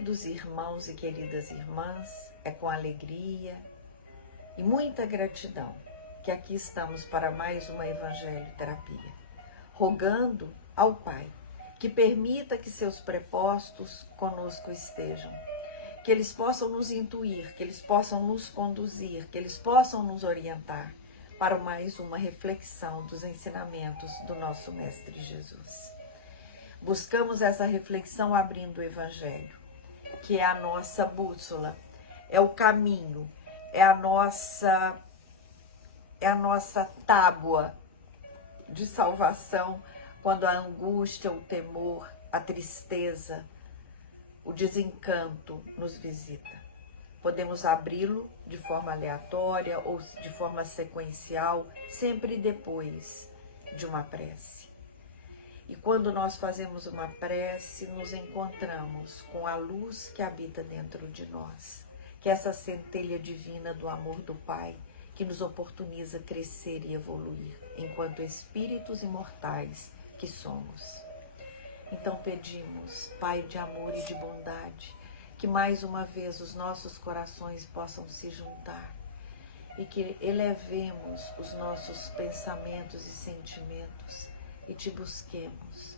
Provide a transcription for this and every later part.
Queridos irmãos e queridas irmãs, é com alegria e muita gratidão que aqui estamos para mais uma Evangelho Terapia, rogando ao Pai que permita que seus prepostos conosco estejam, que eles possam nos intuir, que eles possam nos conduzir, que eles possam nos orientar para mais uma reflexão dos ensinamentos do nosso Mestre Jesus. Buscamos essa reflexão abrindo o Evangelho, que é a nossa bússola, é o caminho, é a nossa tábua de salvação quando a angústia, o temor, a tristeza, o desencanto nos visita. Podemos abri-lo de forma aleatória ou de forma sequencial, sempre depois de uma prece. E quando nós fazemos uma prece, nos encontramos com a luz que habita dentro de nós, que é essa centelha divina do amor do Pai, que nos oportuniza crescer e evoluir, enquanto espíritos imortais que somos. Então pedimos, Pai de amor e de bondade, que mais uma vez os nossos corações possam se juntar e que elevemos os nossos pensamentos e sentimentos e te busquemos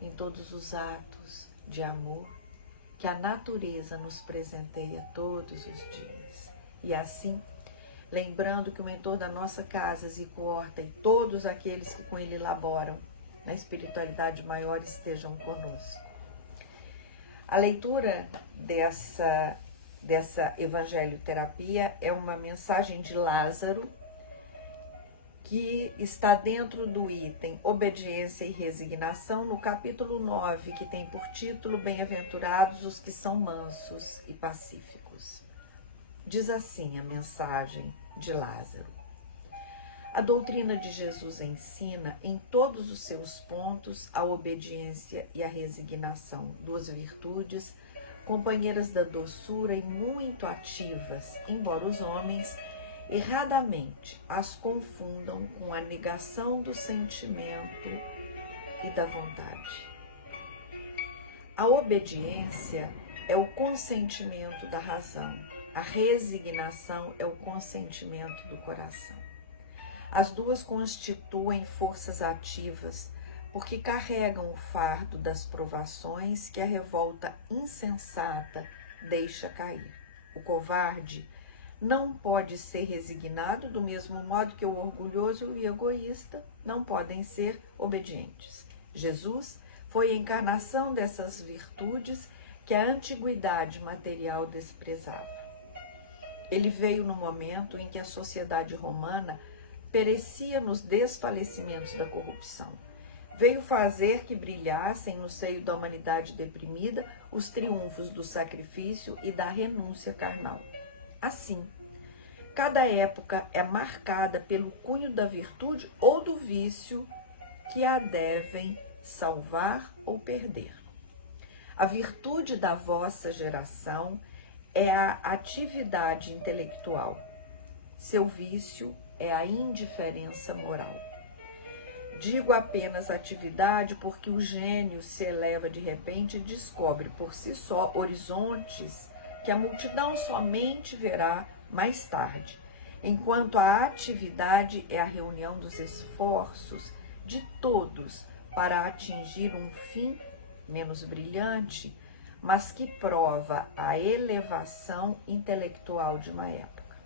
em todos os atos de amor que a natureza nos presenteia todos os dias. E assim, lembrando que o mentor da nossa casa, Zico Horta, e todos aqueles que com ele laboram na espiritualidade maior estejam conosco. A leitura dessa Evangelho Terapia é uma mensagem de Lázaro, que está dentro do item Obediência e Resignação, no capítulo 9, que tem por título Bem-aventurados os que são mansos e pacíficos. Diz assim a mensagem de Lázaro. A doutrina de Jesus ensina em todos os seus pontos a obediência e a resignação, duas virtudes, companheiras da doçura e muito ativas, embora os homens erradamente as confundam com a negação do sentimento e da vontade. A obediência é o consentimento da razão, a resignação é o consentimento do coração. As duas constituem forças ativas, porque carregam o fardo das provações que a revolta insensata deixa cair. O covarde não pode ser resignado do mesmo modo que o orgulhoso e egoísta não podem ser obedientes. Jesus foi a encarnação dessas virtudes que a antiguidade material desprezava. Ele veio no momento em que a sociedade romana perecia nos desfalecimentos da corrupção. Veio fazer que brilhassem no seio da humanidade deprimida os triunfos do sacrifício e da renúncia carnal. Assim, cada época é marcada pelo cunho da virtude ou do vício que a devem salvar ou perder. A virtude da vossa geração é a atividade intelectual. Seu vício é a indiferença moral. Digo apenas atividade porque o gênio se eleva de repente e descobre por si só horizontes que a multidão somente verá mais tarde, enquanto a atividade é a reunião dos esforços de todos para atingir um fim menos brilhante, mas que prova a elevação intelectual de uma época.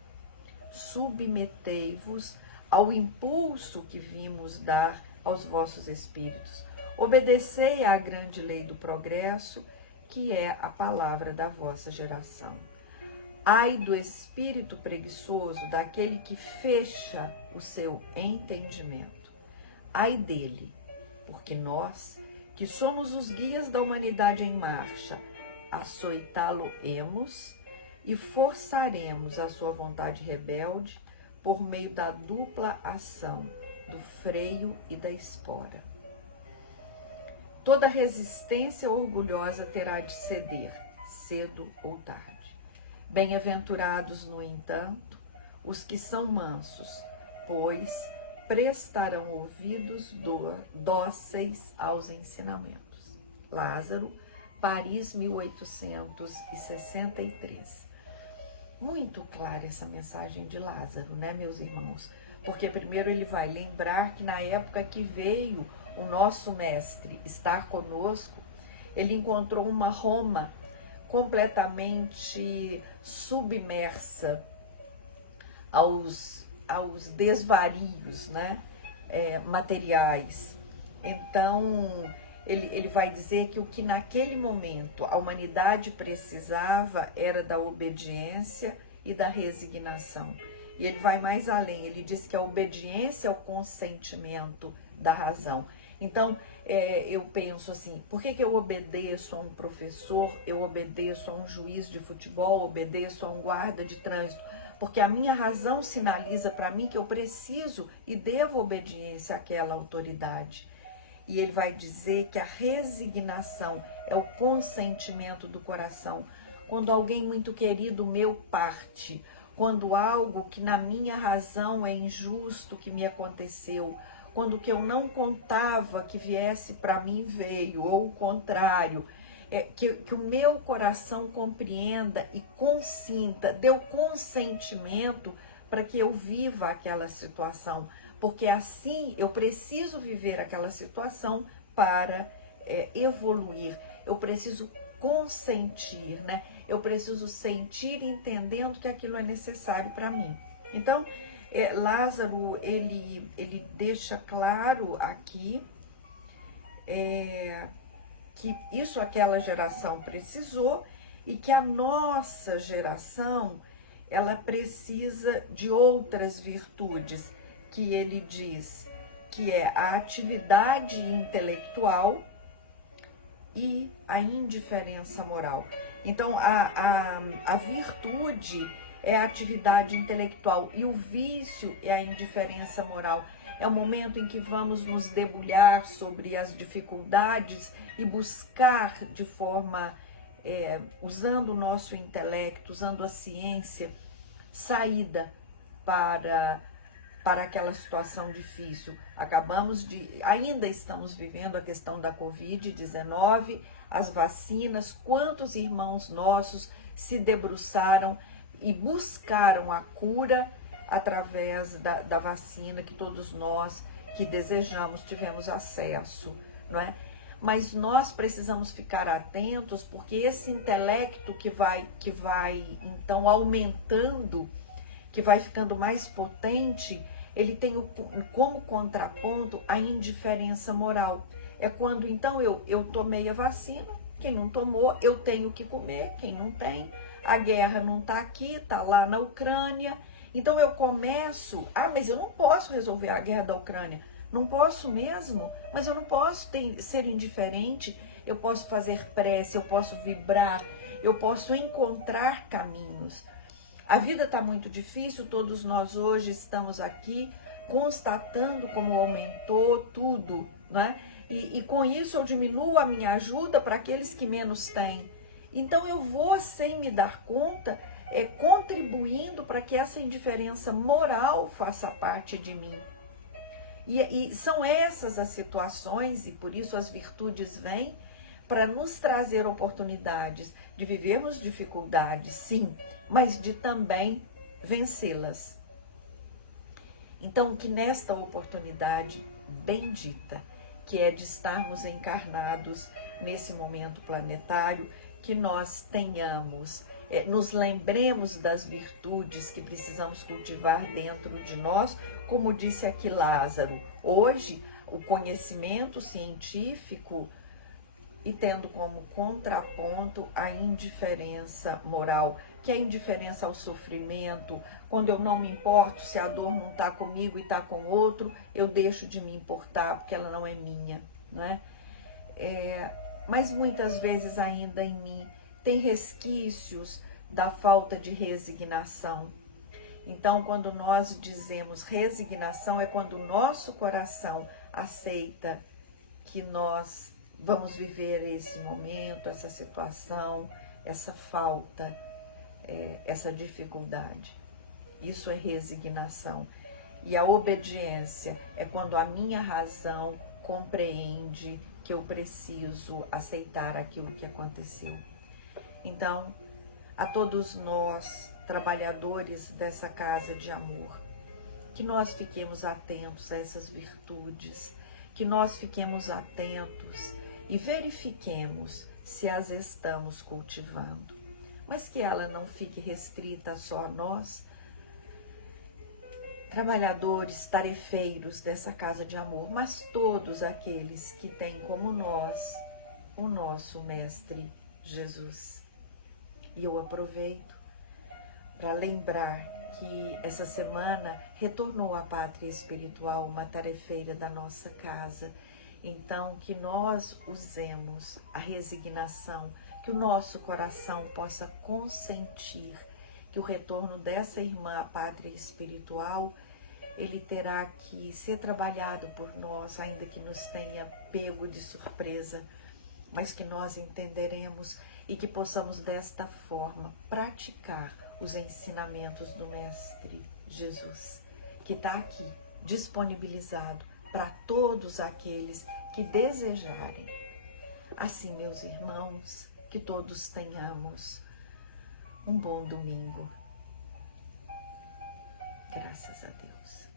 Submetei-vos ao impulso que vimos dar aos vossos espíritos. Obedecei à grande lei do progresso, que é a palavra da vossa geração. Ai do espírito preguiçoso, daquele que fecha o seu entendimento. Ai dele, porque nós, que somos os guias da humanidade em marcha, açoitá-lo-emos e forçaremos a sua vontade rebelde por meio da dupla ação do freio e da espora. Toda resistência orgulhosa terá de ceder, cedo ou tarde. Bem-aventurados, no entanto, os que são mansos, pois prestarão ouvidos dóceis aos ensinamentos. Lázaro, Paris, 1863. Muito clara essa mensagem de Lázaro, né, meus irmãos? Porque primeiro ele vai lembrar que na época que veio o nosso mestre estar conosco, ele encontrou uma Roma completamente submersa aos desvarios, né, materiais. Então, ele vai dizer que o que naquele momento a humanidade precisava era da obediência e da resignação. E ele vai mais além, ele diz que a obediência é o consentimento da razão. Então, eu penso assim, por que eu obedeço a um professor, eu obedeço a um juiz de futebol, obedeço a um guarda de trânsito? Porque a minha razão sinaliza para mim que eu preciso e devo obediência àquela autoridade. E ele vai dizer que a resignação é o consentimento do coração. Quando alguém muito querido meu parte, quando algo que na minha razão é injusto que me aconteceu, quando o que eu não contava que viesse para mim veio, ou o contrário, que o meu coração compreenda e consinta, dê o consentimento para que eu viva aquela situação, porque assim eu preciso viver aquela situação para evoluir, eu preciso consentir, né? Eu preciso sentir entendendo que aquilo é necessário para mim. Então, Lázaro, ele deixa claro aqui que isso aquela geração precisou e que a nossa geração, ela precisa de outras virtudes, que ele diz que é a atividade intelectual e a indiferença moral. Então, a virtude é a atividade intelectual e o vício é a indiferença moral. É o momento em que vamos nos debulhar sobre as dificuldades e buscar de forma, usando o nosso intelecto, usando a ciência, saída para aquela situação difícil. Ainda estamos vivendo a questão da Covid-19, as vacinas, quantos irmãos nossos se debruçaram e buscaram a cura através da vacina que todos nós que desejamos tivemos acesso, não é? Mas nós precisamos ficar atentos, porque esse intelecto que vai então aumentando, que vai ficando mais potente, ele tem como contraponto a indiferença moral. É quando então eu tomei a vacina, quem não tomou, eu tenho que comer, quem não tem, a guerra não está aqui, está lá na Ucrânia. Então eu começo, mas eu não posso resolver a guerra da Ucrânia, não posso mesmo, mas eu não posso ser indiferente, eu posso fazer prece, eu posso vibrar, eu posso encontrar caminhos. A vida está muito difícil, todos nós hoje estamos aqui constatando como aumentou tudo, né? E com isso eu diminuo a minha ajuda para aqueles que menos têm. Então eu vou, sem me dar conta, contribuindo para que essa indiferença moral faça parte de mim. E são essas as situações, e por isso as virtudes vêm, para nos trazer oportunidades de vivermos dificuldades, sim, mas de também vencê-las. Então, que nesta oportunidade bendita, que é de estarmos encarnados nesse momento planetário, que nós tenhamos, nos lembremos das virtudes que precisamos cultivar dentro de nós, como disse aqui Lázaro. Hoje, o conhecimento científico e tendo como contraponto a indiferença moral, que é a indiferença ao sofrimento. Quando eu não me importo, se a dor não está comigo e está com outro, eu deixo de me importar, porque ela não é minha, não é? Mas muitas vezes ainda em mim tem resquícios da falta de resignação. Então, quando nós dizemos resignação, é quando o nosso coração aceita que nós vamos viver esse momento, essa situação, essa falta, essa dificuldade. Isso é resignação. E a obediência é quando a minha razão compreende que eu preciso aceitar aquilo que aconteceu. Então, a todos nós, trabalhadores dessa casa de amor, que nós fiquemos atentos a essas virtudes, que nós fiquemos atentos e verifiquemos se as estamos cultivando, mas que ela não fique restrita só a nós, trabalhadores, tarefeiros dessa casa de amor, mas todos aqueles que têm como nós o nosso Mestre Jesus. E eu aproveito para lembrar que essa semana retornou à pátria espiritual uma tarefeira da nossa casa. Então, que nós usemos a resignação, que o nosso coração possa consentir que o retorno dessa irmã à pátria espiritual, ele terá que ser trabalhado por nós, ainda que nos tenha pego de surpresa, mas que nós entenderemos e que possamos desta forma praticar os ensinamentos do Mestre Jesus, que está aqui disponibilizado para todos aqueles que desejarem. Assim, meus irmãos, que todos tenhamos um bom domingo. Graças a Deus.